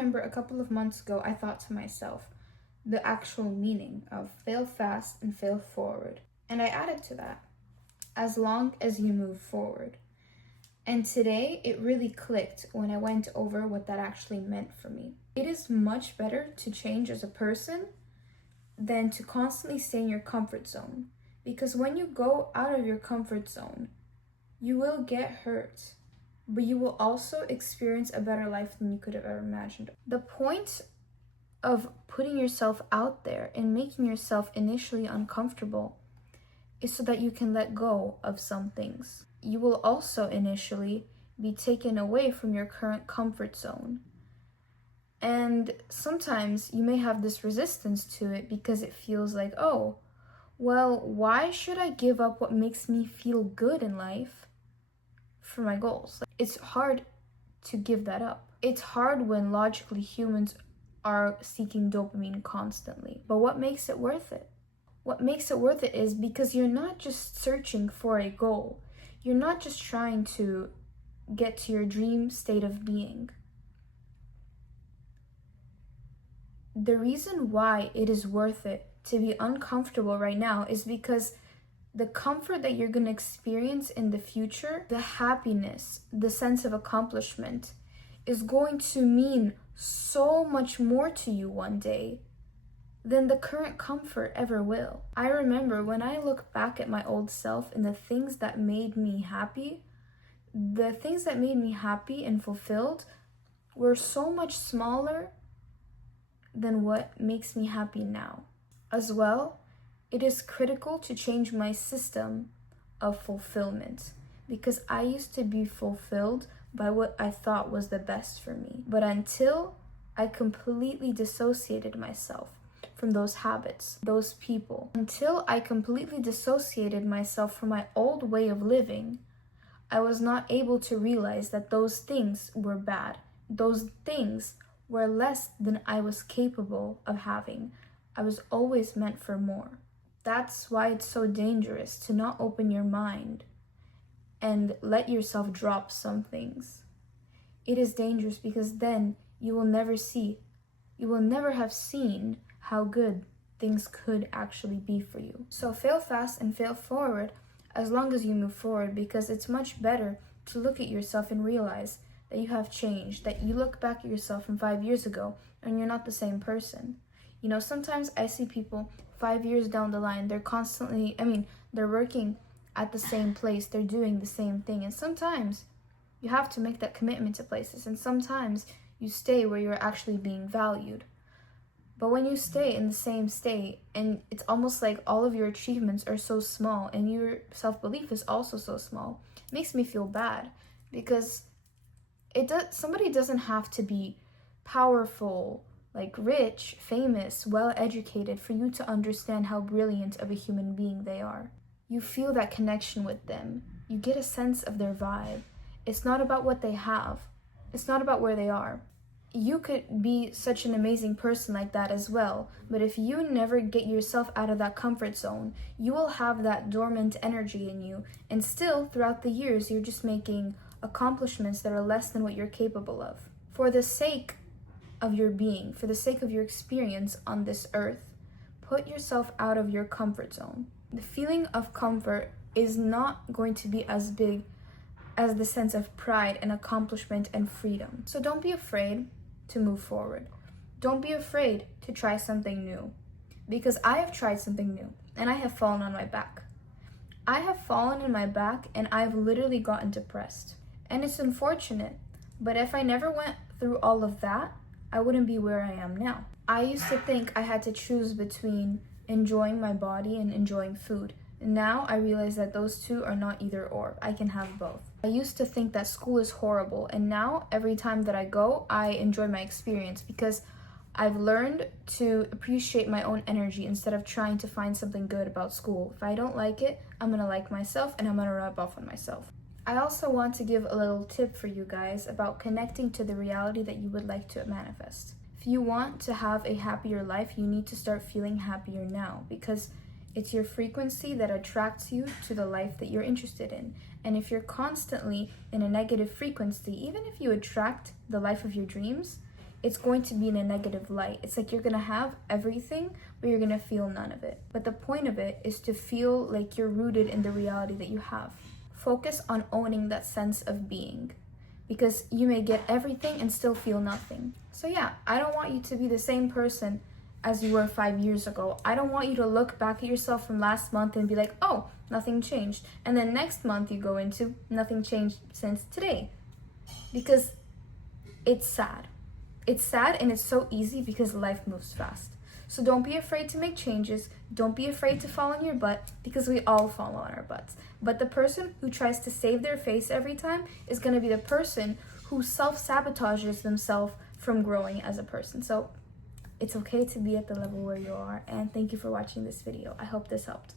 remember a couple of months ago, I thought to myself the actual meaning of fail fast and fail forward. And I added to that, as long as you move forward. And today it really clicked when I went over what that actually meant for me. It is much better to change as a person than to constantly stay in your comfort zone. Because when you go out of your comfort zone, you will get hurt, but you will also experience a better life than you could have ever imagined. The point of putting yourself out there and making yourself initially uncomfortable is so that you can let go of some things. You will also initially be taken away from your current comfort zone. And sometimes you may have this resistance to it because it feels like, oh, well, why should I give up what makes me feel good in life for my goals? It's hard to give that up. It's hard when logically humans are seeking dopamine constantly. But what makes it worth it? What makes it worth it is because you're not just searching for a goal. You're not just trying to get to your dream state of being. The reason why it is worth it to be uncomfortable right now is because the comfort that you're going to experience in the future, the happiness, the sense of accomplishment, is going to mean so much more to you one day than the current comfort ever will. I remember when I look back at my old self and the things that made me happy, the things that made me happy and fulfilled were so much smaller than what makes me happy now. As well, it is critical to change my system of fulfillment because I used to be fulfilled by what I thought was the best for me. But until I completely dissociated myself from those habits, those people, until I completely dissociated myself from my old way of living, I was not able to realize that those things were bad. Those things were less than I was capable of having. I was always meant for more. That's why it's so dangerous to not open your mind and let yourself drop some things. It is dangerous because then you will never have seen how good things could actually be for you. So fail fast and fail forward as long as you move forward, because it's much better to look at yourself and realize that you have changed, that you look back at yourself from 5 years ago and you're not the same person. You know, sometimes I see people 5 years down the line, they're working at the same place, they're doing the same thing. And sometimes you have to make that commitment to places. And sometimes you stay where you're actually being valued. But when you stay in the same state and it's almost like all of your achievements are so small and your self-belief is also so small, it makes me feel bad because somebody doesn't have to be powerful, like rich, famous, well-educated for you to understand how brilliant of a human being they are. You feel that connection with them. You get a sense of their vibe. It's not about what they have. It's not about where they are. You could be such an amazing person like that as well, but if you never get yourself out of that comfort zone, you will have that dormant energy in you, and still, throughout the years, you're just making accomplishments that are less than what you're capable of. For the sake of your being, for the sake of your experience on this earth, put yourself out of your comfort zone. The feeling of comfort is not going to be as big as the sense of pride and accomplishment and freedom. So don't be afraid to move forward. Don't be afraid to try something new, because I have tried something new and I have fallen on my back. I have fallen on my back and I've literally gotten depressed. And it's unfortunate, but if I never went through all of that, I wouldn't be where I am now. I used to think I had to choose between enjoying my body and enjoying food. And now I realize that those two are not either or. I can have both. I used to think that school is horrible, and now every time that I go, I enjoy my experience because I've learned to appreciate my own energy instead of trying to find something good about school. If I don't like it, I'm gonna like myself and I'm gonna rub off on myself. I also want to give a little tip for you guys about connecting to the reality that you would like to manifest. If you want to have a happier life, you need to start feeling happier now, because it's your frequency that attracts you to the life that you're interested in. And if you're constantly in a negative frequency, even if you attract the life of your dreams, it's going to be in a negative light. It's like you're gonna have everything, but you're gonna feel none of it. But the point of it is to feel like you're rooted in the reality that you have. Focus on owning that sense of being, because you may get everything and still feel nothing. So yeah, I don't want you to be the same person as you were 5 years ago. I don't want you to look back at yourself from last month and be like, oh, nothing changed. And then next month you go into nothing changed since today. Because it's sad. It's sad, and it's so easy because life moves fast. So don't be afraid to make changes. Don't be afraid to fall on your butt, because we all fall on our butts. But the person who tries to save their face every time is going to be the person who self-sabotages themselves from growing as a person. So it's okay to be at the level where you are. And thank you for watching this video. I hope this helped.